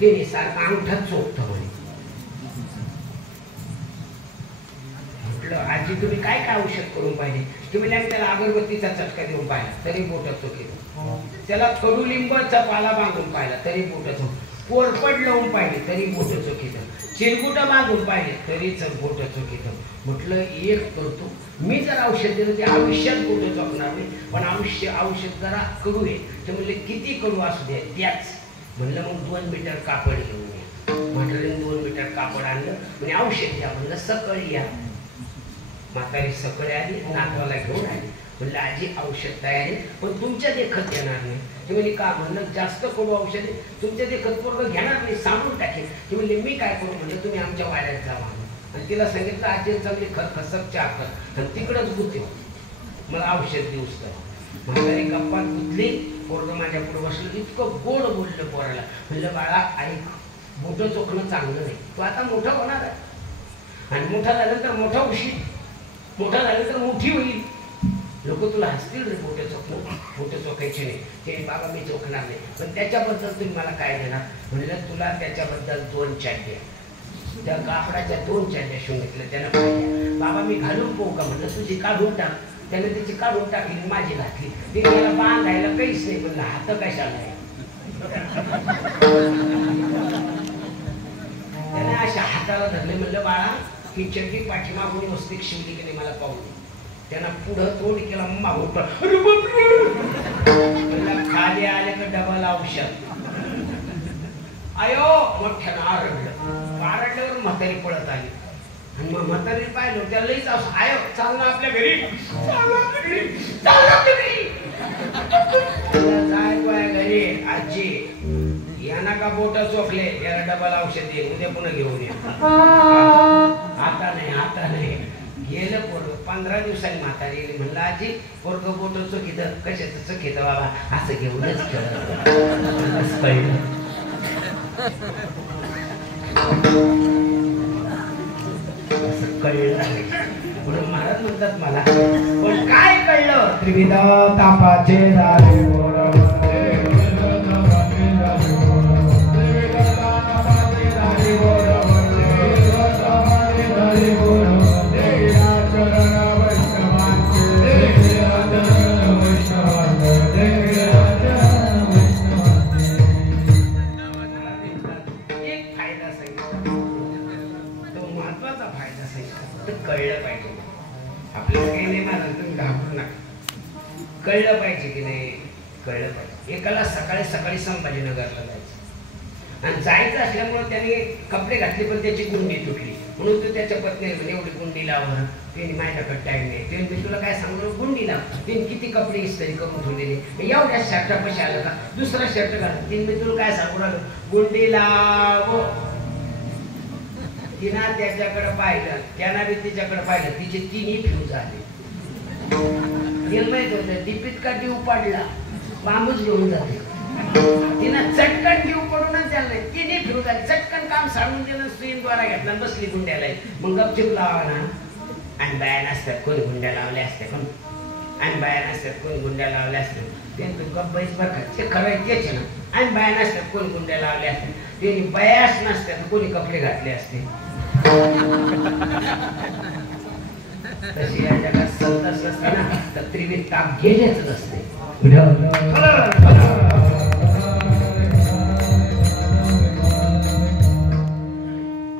ते सारखा अंगठात चोखतं म्हणे. म्हटलं आजी तुम्ही काय काय औषध करून पाहिजे? की म्हणजे आम्ही त्याला अगरबत्तीचा चटका देऊन पाहिला तरी बोट चोखीत, त्याला कडुलिंबाचा पाला बांधून पाहिला तरी बोट चोख, कोरपड लावून पाहिले तरी बोट चोखीत, चिरगुट बांधून पाहिले तरीच बोट चोखीत. म्हटलं एक करतो मी, जर औषध दिलं ते आयुष्यात बोट चोखणार नाही, पण औषध जरा कडू आहे. ते म्हणले किती कडू असू दे त्याच. म्हणलं मग 2 मीटर कापड घेऊन या. म्हटलं 2 मीटर कापड आणलं. म्हणजे औषध द्या. म्हणलं सकाळी या. म्हातारी सकाळी आली, नातवाला घेऊन आली. म्हणलं आजी औषध तयार आहे, पण तुमच्या देखत येणार नाही. ते म्हणजे का? म्हणलं जास्त कडू औषध आहे, तुमच्या देखत पोरगं घेणार नाही, सांगून टाकेल. ते म्हणले मी काय करू? म्हणजे तुम्ही आमच्या वाड्यात जावा. आणि तिला सांगितलं आजी चांगली खसखस चहा कर आणि तिकडंच गुंतव, मला औषध देऊस तर. म्हातारी गप्पात गुंतली. पोरगं माझ्या पुढे बसलं. इतकं गोड बोललं पोराला. म्हणलं बाळा ऐक, बोटं चोखणं चांगलं नाही, तू आता मोठा होणार आहे. आणि मोठा झाल्यानंतर मोठा होशील, मोठा झाल्यानंतर मोठी होईल. लोक तुला हसतील रे बोटं चोखणं, बोटं चोखायचे नाही. ते बाबा मी चोखणार नाही, पण त्याच्याबद्दल तुम्ही मला काय देणार? म्हणलं तुला त्याच्याबद्दल 2 चांड्या, त्या कापडाच्या 2 चांड्या शिवून घेतल्या. त्यानं पाहिल्या. बाबा मी घालून पाहू का? म्हणलं तुझी काढून टाक. त्याने त्याची काढून टाकली, माझी घातली. ते त्याला बांधायला काहीच नाही. म्हणलं हात कशाला आहे? त्याने अशा हाताला धरले. म्हणलं बाळा ही चड्डी पाठीमागून वस्तिक शिवली की नाही मला पाहून. त्यांना पुढं तोड केला, मागून खाली आले का डबल औषध. आयो मोठ्यानं आरडलं. आरडल्यावर म्हातारी पळत आली. आणि मग म्हातारी पाहिलं त्याला लईच असं, आयो चाल ना आपल्या घरी, जाय घरी. आजी यांना का बोट चोखले, याला डबल औषध दे, उद्या पुन्हा घेऊन या. आता नाही, आता नाही. गेलं पोरग. 15 दिवसांनी म्हातारी गेली. म्हणलं आजी पोरग बोट चोखीत, कशाचं चोखीत बाबा? असं घेऊनच कळलं. असं कळलं. म्हणून महाराज म्हणतात मला, पण काय कळलं? त्रिविध तापाचे झाले कळलं पाहिजे. आपल्याला काही नाही मानलं तुम्ही घाबरू नका. कळलं पाहिजे की नाही? कळलं पाहिजे. एकाला सकाळी सकाळी संभाजीनगरला जायचं आणि जायचं असल्यामुळे त्याने कपडे घातले, पण त्याची गुंडी तुटली. म्हणून तो त्याच्या पत्नीला म्हणे एवढी गुंडी लावणार. त्याने माझ्याकडे टाईम नाही. ते मी तुला काय सांगू, गुंडी लाव. तिने किती कपडे इस्त्री करून ठेवलेले, एवढ्या शर्टापाशी आलं का दुसरा शर्ट घाल. तिने मी तुला काय सांगू राहिलो, गुंडी लाव. तिनं त्याच्याकडे पाहिलं, त्यानं बी तिच्याकडे पाहिलं. तिचे 3ही फ्यूज आले. तिला माहित होतं दीपित का जीव पडला बांबूच घेऊन जाते. तिनं चटकन जीव पडूनच द्यायला नाही. 3ही फ्यूज आले. चटकन काम सांगून तिनं सुईद्वारा घेतला, बसली गुंड्याला. मग गपचिप लावा ना. आणि बाया नसतात कोणी गुंड्या लावल्या असत्या, पण आणि बाया नसतात कोणी गुंड्या लावल्या असत्या. ते गप बैस बघा, ते खरं तेच ना. आणि बाया नसतात कोणी गुंड्या लावल्या असत्या. ते बयास नसतात कोणी कपडे घातले असते. तशी या जगात संतच नसते ना, तर त्रिविध ताप गेलेच असते.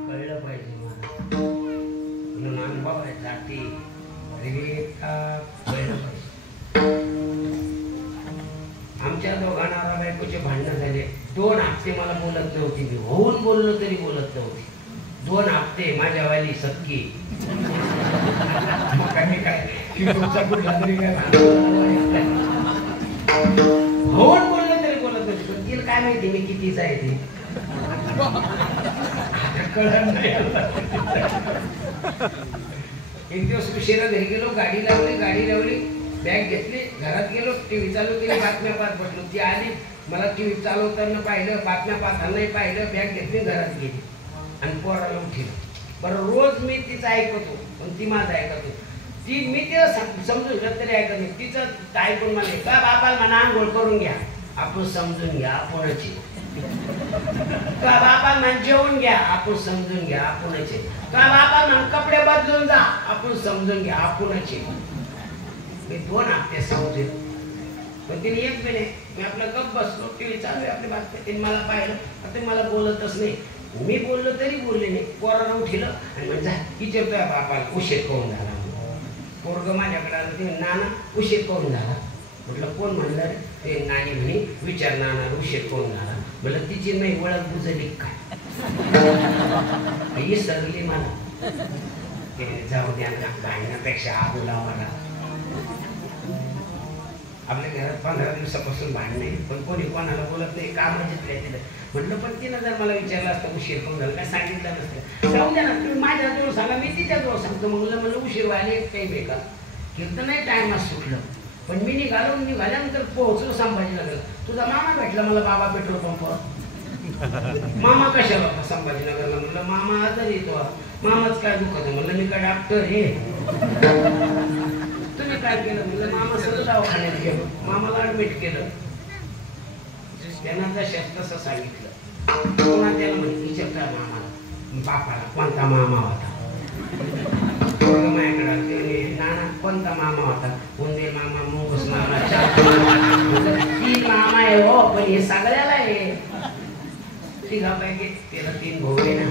कळलं पाहिजे म्हणून अनुभव आहे जाती. त्रिविध ताप कळलं पाहिजे. आमच्या दोघांना बायकोचे भांडणं झाले. 2 हप्ते मला बोलत नव्हती. मी होऊन बोललो तरी बोलत नव्हती. 2 हप्ते माझ्यावाली सक्की. काय होऊन बोललो तरी बोलत नव्हती. पण तिला काय माहिती मी कितीच आहे ते. कळलं नाही. एक दिवस उशिरा घरी गेलो, गाडी लावली, बॅग घेतली, घरात गेलो, टीव्ही चालू केली, बातम्या पाहत बसलो. ती आली, मला टीव्ही चालवताना पाहिलं, बातम्या पाहतानाही पाहिलं. बॅग घेतली, घरात गेली आणि पोराला उठिलं. बरं रोज मी तिचं ऐकतो, पण ती माझं ऐकतो. ती मी तिला समजून घेत तरी ऐकत नाही. तिचं ऐकून मला का बापाला म्हणा आंघोळ करून घ्या, आपण समजून घ्या आपणची. तुझ्या बाबा म्हण जेवून घ्या, आपण समजून घ्या आपणच आहे. तुझ्या बाबा म्हण कपडे बदलून जा, आपण समजून घ्या आपणच आहे. मी दोन हप्ते समजेल, पण तिने एक बी नाही. मी आपलं गप बसलो, टीव्ही चालू आहे आपली बातमी, तिने मला पाहिलं, आता मला बोलतच नाही. मी बोललो तरी बोलले नाही. पोरानं उठिलं आणि म्हणजे विचारतोय बापाला उशीर करून झाला. पोरग माझ्याकडे आलं, ते नाना उशीर करून झाला. म्हटलं कोण म्हणलं रे? ते नानी म्हणे विचार नाना उशीर करून झाला. म्हटलं तिची नाही ओळख बुजली काय? ही सरली मला. ते जाऊ द्या ना, भांडण्यापेक्षा आबोला मला. आपल्या घरात 15 दिवसापासून भांडण आहे, पण कोणी कोणाला बोलत नाही, काम जिथल्या तिथं. म्हटलं पण तिनं जर मला विचारलं असतं उशीर करून झालं, काय सांगितलं नसतं. जाऊ द्या ना, तुम्ही माझ्याजवळ सांगा, मी तिच्याजवळ सांगतो. म्हणलं उशीर व्हायला एक काही बेकार कीर्तन नाही, टायमात सुटलं. पण मी निघाल्यानंतर पोहोचलो संभाजीनगर. तुझा मामा भेटला मला बाबा पेट्रोल पंपावर. मामा कशाला होता संभाजीनगरला? म्हणलं मामा आजारी येतो. मामाच काय दुखत? म्हणलं मी काय डॉक्टर हे. तुम्ही काय केलं? म्हणलं मामा सगळं दवाखान्यात गेलो, मामाला ऍडमिट केलं. त्यांना तसं सांगितलं. पुन्हा त्याला म्हणजे विचारता मामाला, बापाला कोणता मामा होता? माझ्याकडे नाना कोणता मामा होता? उंदे मामा, मोगस मामा, 3 मामा आहे हो, पण हे सगळ्याला आहे. तिघापैकी त्याला 3 भाऊ आहे ना.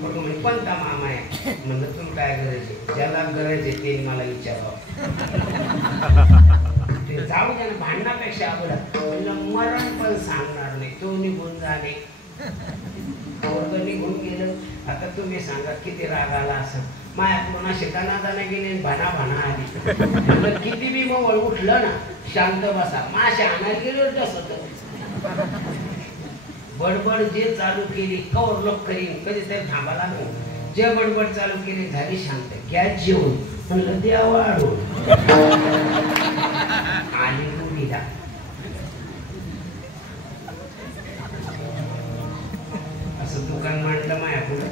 म्हणजे कोणता मामा आहे? म्हणलं तुला काय गरज आहे? ज्याला गरज आहे ते मला विचारावं. ते जाऊ द्या ना, भांडणापेक्षा बोला. म्हणलं मरण पण सांगणार नाही, तो निघून जाणे. निघून गेलं. आता तुम्ही सांगा किती राग आला असं. माझ्याकडून असे दाना गेले, भाना आली. म्हणलं किती बी मग उठलं ना, शांत बसा. माशा आणायला गेलो तसं बडबड जे चालू केली कवर लोक करीन, कधीतरी थांबा लागलो. जे बडबड चालू केली झाली शांत. गॅस जेवून म्हणलं द्यावा आडून आली मुलीला. असं दुकान मांडलं माया पुढं.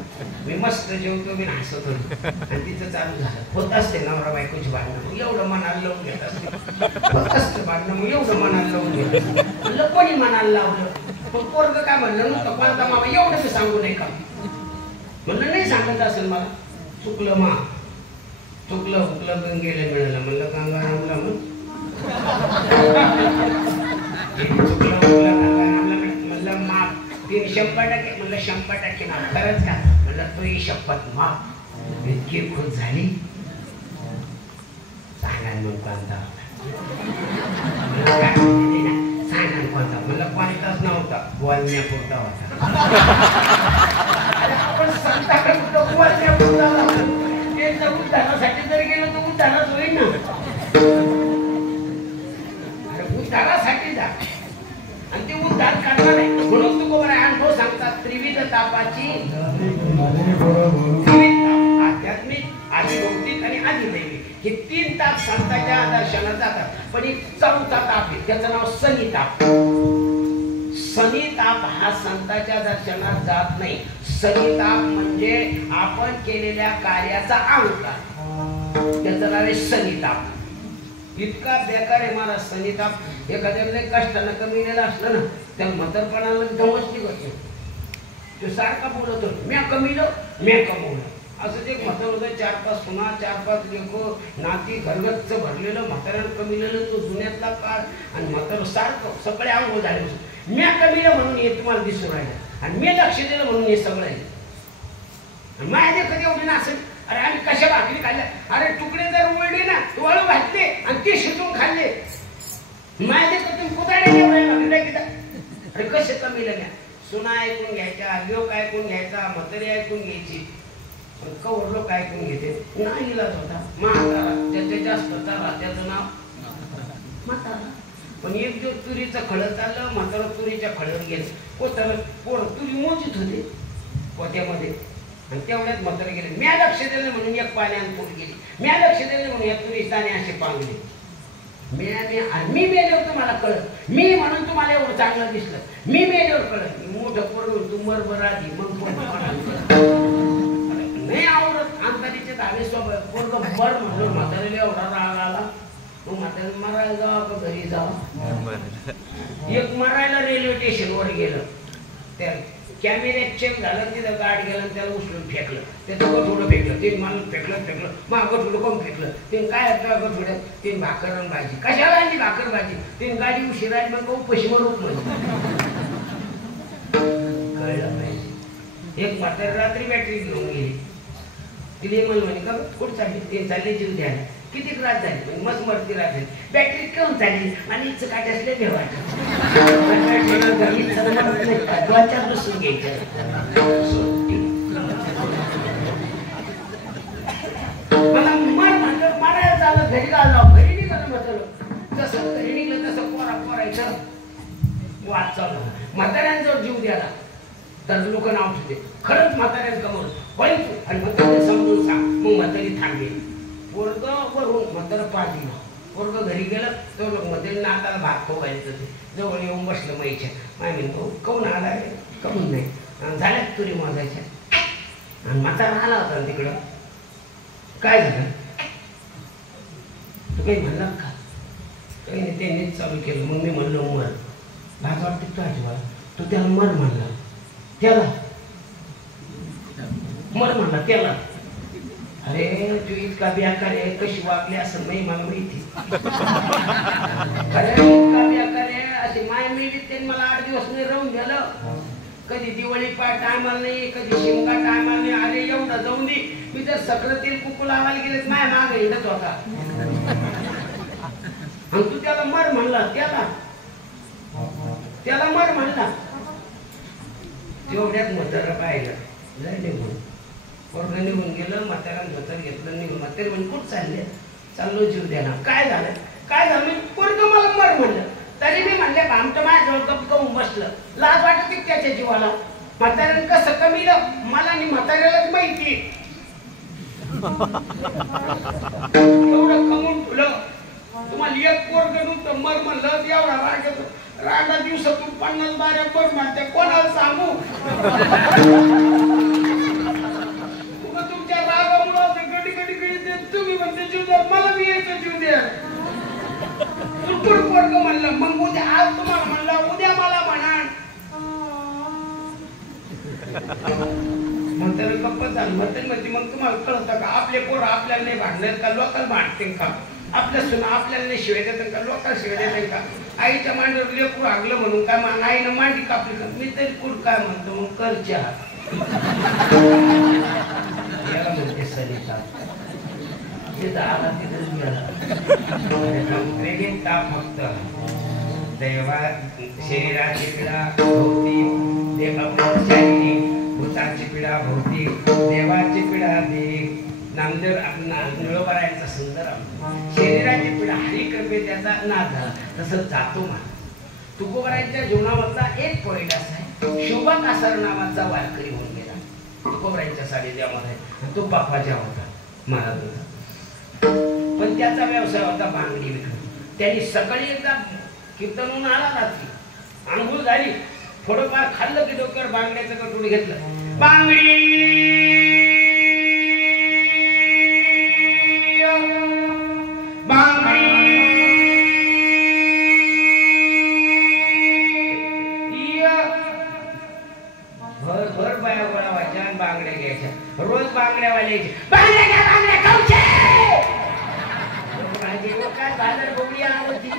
मी मस्त जेवतो, मी हसत होतो आणि तिथं चालू झालं. होत असते नवरा बायकोची भांडणं, एवढं मनाला लावून घेत असते. होत असतं भांडणं, मग एवढं मनाला लावून घेत. म्हणलं कोणी मनाला लावलं? पण पोरगं काय म्हणलं नव्हतं, कोणता मामा एवढं मी सांगू नये का? म्हणलं नाही सांगत असेल मला. चुकलं मा, चुकलं हुकलं पण गेलं मिळालं. म्हणलं गंगारामला म्हण चुकलं हुकलं गंगारामला म्हणलं माप. 100% म्हणलं 100% माप. खरंच का? म्हणलं तो ही शपथ माप. इतकी खुश झाली. सांगा मग कोणता सांगा कोणता? म्हणलं कोणताच नव्हता, बोलण्यापुरता होता. आपण संताकडे कुठं बोलण्यापुरता होता. ते जर उद्धारासाठी जर गेलो तर उद्धारच होईल ना. अरे उद्धारासाठी जा आणि ते उद्धार करणार आहे. म्हणून तू कोण अनुभव सांगतात. त्रिविध तापाची आध्यात्मिक, आधिभौतिक आणि अधिदैविक हे 3 ताप संतांच्या दर्शनात जातात. पण एक 4था ताप आहे, त्याचं नाव शनिताप. शनिताप हा संतांच्या दर्शनात जात नाही. शनिताप म्हणजे आपण केलेल्या कार्याचा अहंकार, त्याचं नाव आहे शनिताप. इतका बेकार आहे मला शनिताप. एखाद्याला कष्टानं कमीलेलं असलं ना, त्या म्हातारपणाला दमच निघत नाही. तो सारखा बोलत होतो, म्या कमीलं म्या कमवलं. असं ते म्हातार होतं. 4-5 सुना, 4-5 लेकं, नाती घरगच्च भरलेलं. म्हाताऱ्यानं कमीलेलं तो जुन्यातला काळ. आणि म्हातार सारखं सगळे अंग झाले. म्या कमीलं म्हणून हे तुम्हाला दिसून राहिलं आणि मी लक्ष दिलं म्हणून हे सगळं आहे. माझ्या कधी एवढी नसेल. अरे आम्ही कशा भाकरी खाल्ल्या? अरे तुकडे जर उळले ना, वाळू घातले आणि ते शिजून खाल्ले. माझ्या तुम्ही कुदाडे भाकरी. अरे कसे कमीलं म्या? सुना ऐकून घ्यायच्या, लोक ऐकून घ्यायचा, म्हातारी ऐकून घ्यायची. कवर लोक ऐकून घेते. नाही इलाज होता. म्हातारा ज्याच्या जास्त तारा त्याचं नाव म्हातारा. पण एक दिवस तुरीचं खळं चाललं, म्हातारा तुरीच्या खळ्यावर गेलं. पोताला पोर तुरी मोजीत होते पोत्यामध्ये आणि तेवढ्यात म्हातारा गेले. म्या लक्ष दिलं म्हणून एक पाण्याने पोट गेली. म्या लक्ष दिलं म्हणून या तुरीस्ताने असे पांगले. मी मेल्यावर तुम्हाला कळत. मी म्हणून तुम्हाला एवढं चांगलं दिसलं. मी मेल्यावर कळत. मोठं पोरं तू मरबर आधी मग नाही आवडत. अंतरीचे धावे सोबत पोरग बर म्हणलं. म्हाताऱ्याला एवढा राग आला. मग म्हाताऱ्याला मरायला जावा का घरी जावा? एक मरायला रेल्वे स्टेशनवर गेलं. त्या कॅमेऱ्यात चेक झालं, तिथं गाठ गेलं आणि त्याला उचलून फेकलं. त्याचं गठोडं फेकलं, ते मला फेकलं मग गठोडं कोण फेकलं. ते काय गठोड्यात ते भाकर आणि भाजी. कशाला आणली भाकर भाजी? ते गाडी उशीर आली मग उपशी मरून कळलं पाहिजे. एक म्हातारी रात्री बॅटरी घेऊन गेली. तिने मला म्हणे का कुठं चालली? ते चालले जीव द्यायला. किती रात झाली? मस्त मरती रात झाली. बॅटरी केव्हा चालली? आणि इथं काट असले देवाच्या बसून घ्यायचं. मला मर म्हणलं, मारायला चाललं. घरी आलो, घरी निघालं म्हटलं. जसं घरी निघलं तसं पोरायचं वाद चालू. म्हाताऱ्यांजवळ जीव द्यायला तर लोक नाव ठेवते. खरंच म्हाताऱ्यांसमोर वळतो आणि म्हाताऱ्या समजून सांग. मग म्हातारी थांबली. पोरग वरून म्हातारं पाठी. पोरग घरी गेलं तो लोक म्हातारी नाताला भात खोवायचं. ते जवळ येऊन बसलं माईच्या. माय म्हणतो काऊन आला रे? काऊन नाही? झाल्यात तुरी मोजायच्या. आणि म्हातारा आला होता तिकडं. काय झालं? तू काही म्हणला का? काही नाही, त्यांनीच चालू केलं. मग मी म्हणलो मर. भात वाटते तू आजीबाला. तू त्याला मर म्हणला. त्याला मर म्हणला त्याला. अरे तू इतका बेकार आहे, कशी वागली असं नाही मला माहिती. अरे इतका बेकार आहे अशी माय मिळली. त्यांनी मला 8 दिवस नाही राहून गेलं. कधी दिवाळी पाठ टायमाला नाही, कधी शिमगा टायमाला नाही. अरे एवढा जाऊन दे. मी तर सगळं तेल कुकू लावायला गेले माय माग हिंडत होता. आणि तू त्याला मर म्हणला. त्याला मर म्हणला. तेवढ्यात म्हातारा पाहिलं. जाय निघून. पोरग निघून गेलं. म्हाताऱ्यानं धोतर घेतलं निघून. म्हातारी म्हणजे कुठं चालले? चाललो जीव द्याला. काय झालं? पोरग मला मर म्हणलं. तरी मी म्हणले आमच्या माझ्याजवळ गप करून बसलं. लाज वाटत त्याच्या जीवाला. म्हाताऱ्यानं कसं कमीलं मला आणि म्हाताऱ्यालाच माहिती. एवढं कमवून ठेवलं. तुम्हाला एक पोरग नव्हतं मर म्हणलं. एवढा राग येतो. रागा दिवसातून 50 बाऱ्या मर म्हणते. कोणाला सांगू? तुमच्या रागामुळे गडी तुम्ही म्हणते जीव द्या. मला बी यायचं जीव द्या. पोरग म्हणलं. मग उद्या आज तुम्हाला म्हणलं, उद्या मला म्हणा. म्हातारे गप्प झालं. म्हातारी मग तुम्हाला कळतं का आपले पोरं आपल्याला नाही भांडणार का? लोकांना भांडते का? आपल्या सुना आपल्याला नाही शिवाय देतात का? लोकांना शिवाय देतात का? आईच्या मांडीवर लेकरू आगलं म्हणून काय मग आईनं मांडी कापली का? मी तरी कुठं काय म्हणतो मग करच्या याला म्हणते सलिता. तिथं आला तिथंच गेला. फक्त देवा शरीराची पीडा भौतिक, भूताची पीडा भौतिक, देवाची पीडा देव. नामदेव निळोबारायांचा सुंदर शरीराची पीडा हरी कृपे त्याचा नाद झाला. तसं जातो मा. तुकोबरायांच्या जीवनामधला एक पॉईंट असा आहे. शोभा कासार नावाचा वारकरी होऊन गेला. तुकोबरायांच्या सानिध्यामध्ये. तो बापाच्या होता महाराजांचा. पण त्याचा व्यवसाय होता बांगडी विकणं. त्यांनी सकाळी एकदा कीर्तनून आला. रात्री आंघोळ झाली. थोडंफार खाल्लं की डोक्यावर बांगड्याचं कटोड घेतलं. बांगडी भर बाया गोळा व्हायच्या आणि बांगड्या घ्यायच्या. रोज बांगड्या वाल्याचे बांगड्या घ्या, बांगड्या खाऊचे. काय बाजार बघडी आवडती.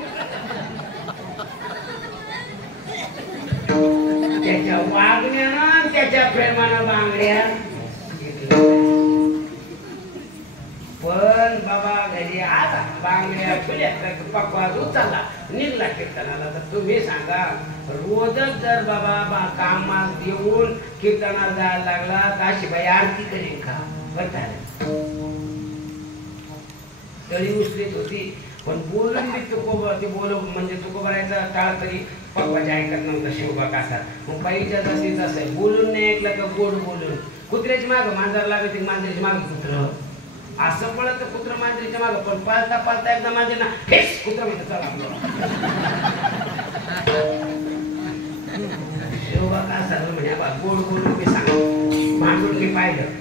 त्याच्या वागण्यानं त्याच्या प्रेमानं बांगड्या. पण बाबा घरी आला बांगड्या ठेवल्या. पप्पा उचलला निघला कीर्तनाला. तर तुम्ही सांगा रोजच जर बाबा कामात येऊन कीर्तनाला जायला लागला तर अशी बाई आरती करेन का? बरं तरी उचलीत होती. पण बोलून मी ते बोलव म्हणजे तुकोबरायचा टाळ तरी पप्पाच्या ऐकत नव्हतं शिवबा कासार. मग बाईच्या जातीच असं आहे. बोलून नाही ऐकलं का गोड बोलून. कुत्र्याची मागं मांजर लागते, मांजरीची मागं कुत्र. असं पळत कुत्र मांजरीच्या मागं. पण पाळता पाळता एकदा मांजरीना हेच कुत्र म्हणत चला शिवबा कासार म्हणे गोड बोलून मी सांग मांडून मी पाहिलं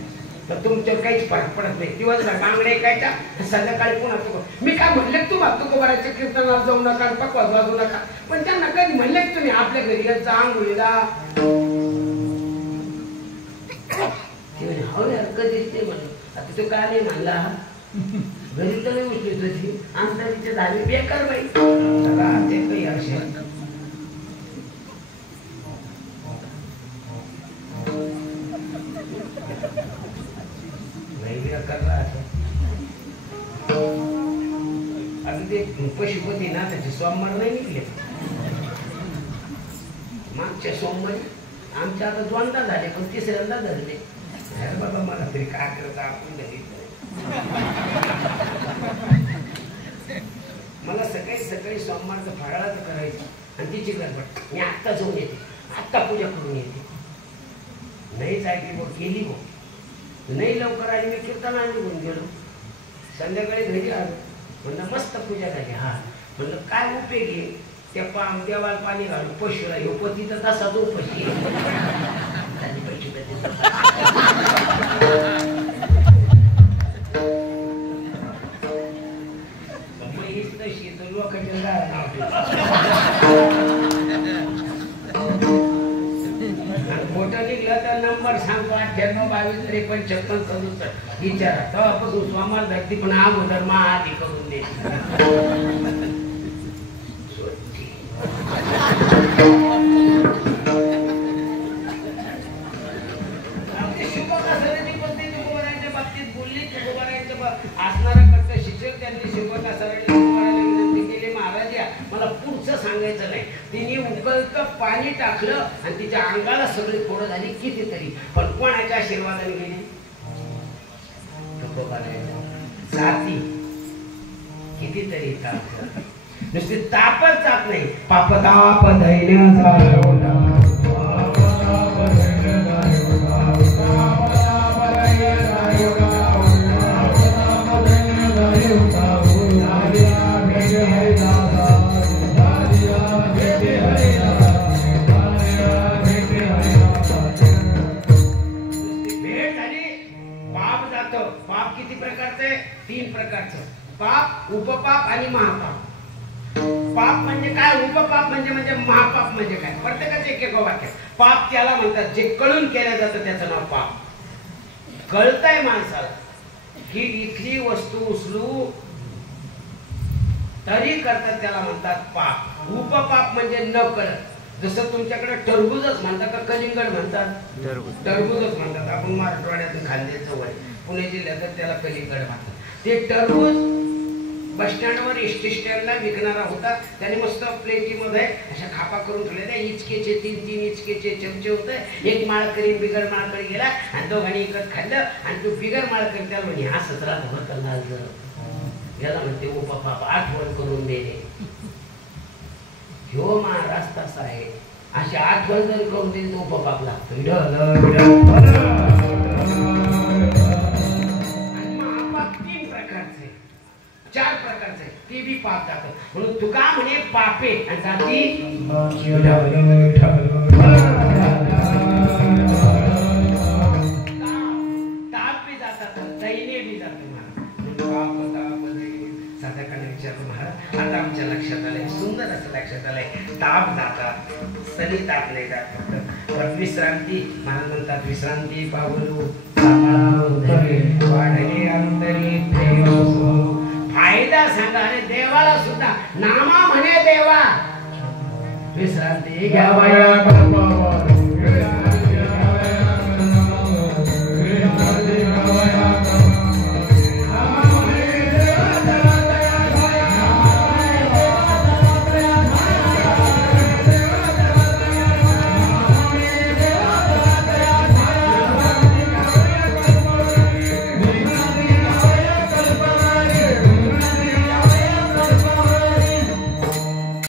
तर तुमच्यावर काहीच फरक पडत नाही. दिवसभर बांगड्या ऐकायच्या, संध्याकाळी पुन्हा तुको. मी काय म्हणले तुम्हाला तुकोबराच्या कीर्तनाला जाऊ नका, पकवास वाजवू नका. पण त्यांना कधी म्हणले तुम्ही आपल्या घरी यायचं आंघोळीला येते म्हणलं. आता तो का नाही म्हणला, घरी तर नाही उठली तुझी आमदारीचे झाले बेकार बाई राहते काही असे. आता ते पशुपती ना त्याचे सोमवार नाही निघले मागच्या सोमवारी आमच्या आता दोनदा झाले पण तिसऱ्यांदा धरले. अरे बाबा मला तरी काय करता आपण घरी. मला सकाळी सकाळी सोमवारचं फराळाचं करायचं आणि तिची गडबड. मी आत्ता जाऊन येते, आत्ता पूजा करून येते. नाही जायची बघ गेली बघ नाही लवकर आली. मी कीर्तनाला निघून गेलो. संध्याकाळी घरी आलो म्हणलं मस्त पूजा झाली. हा म्हणलं काय उपयोग आहे त्या देवाला पाणी घालून पशुला ह्यो पती तर तसाच उपशी मोठं निघलं तर नंबर सांगतो 9822535667 विचारा. तेव्हापासून स्वामाला धरती पण अगोदर महाआधी करून दे. बाबतीत बोलली असणारा कर्त शिक्षक त्यांनी शिकवता सरळ विनंती केली. महाराज या मला पुढचं सांगायचं नाही. तिने उकळतं पाणी टाकलं आणि तिच्या अंगाला सगळी फोडं झाली कितीतरी. पण कोणाच्या आशीर्वादाने गेली जाती कितीतरी ताप. नुसते तापच जात नाही पाप ताप दैन्य झालं. पाप किती प्रकारचे? 3 प्रकारचं. पाप, उपपाप आणि महापाप. पाप म्हणजे काय, उपपाप म्हणजे महापाप म्हणजे काय. प्रत्येकाचे एक एक वाक्य. पाप त्याला म्हणतात जे कळून केलं जातं त्याचं नाव पाप. कळतंय माणसाला की इथली वस्तू उचलू तरी करतात त्याला म्हणतात पाप. उपपाप म्हणजे न कळत. जसं तुमच्याकडे टरबूजच म्हणतात का कलिंगड म्हणतात? टरबूजच म्हणतात. आपण मराठवाड्यातून खांद्याचं वय पुणे जिल्ह्यात त्याला कलिंगड म्हणतात. ते टरबूज बस स्टँडवर एसटी स्टँडला विकणारा होता. त्याने मस्त प्लेटीमध्ये अशा खापा करून ठेवलेल्या. इचकेचे 3-3 इचकेचे चमचे होते. एक माळकरी बिगर माळकरी गेला आणि दोघांनी एकच खाल्लं आणि तो बिगर माळकरी त्याला म्हणे असंच राहत होतं. याला म्हणते उपपाप. आठवण करून देणे. ह्यो महाराज तसा आहे. अशी आठवण जर करून दिली तो उपपाप लागतो. आणि महापाप 3 प्रकारचे 4 प्रकारचे ते बी पाप जातं. म्हणून तुका म्हणे पापे आणि जाती ताप बी जातात दैन्य बी जातं. आता आमच्या लक्षात आलंय, सुंदर असं लक्षात आलंय. ताप जातात, सरी ताप नाही जात. फक्त विश्रांती महाराज म्हणतात विश्रांती पावलो वाढले अंतरी फायदा सांगा. आणि देवाला सुद्धा नामा म्हणे देवा विश्रांती घ्यावया